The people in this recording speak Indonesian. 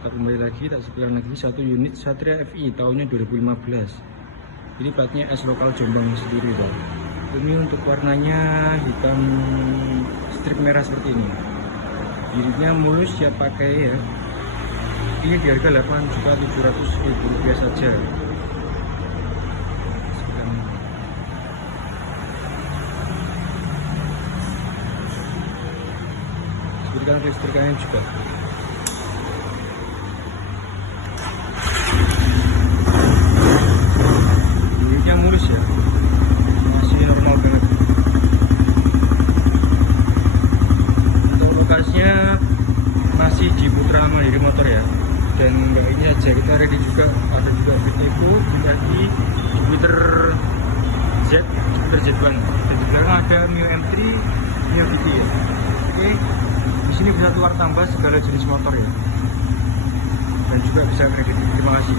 Kembali lagi, tak sebelah lagi satu unit Satria FI tahunnya 2015. Ini platnya S lokal Jombang sendiri, Pak. Ini untuk warnanya hitam strip merah seperti ini. Unitnya mulus, siap pakai ya. Ini di harga Rp8.700.000 saja. Sebutkan listrikannya juga. Unitnya mulus ya, masih normal banget. Untuk lokasinya masih di Putra Mandiri Motor ya. Dan ini aja, kita ready juga, ada juga Fit Eco, lagi Jupiter Z, Jupiter Z1. Dan di belakang ada Mio M3, Mio VT ya. Oke, di sini bisa tukar tambah segala jenis motor ya. Dan juga bisa kredit. Terima kasih.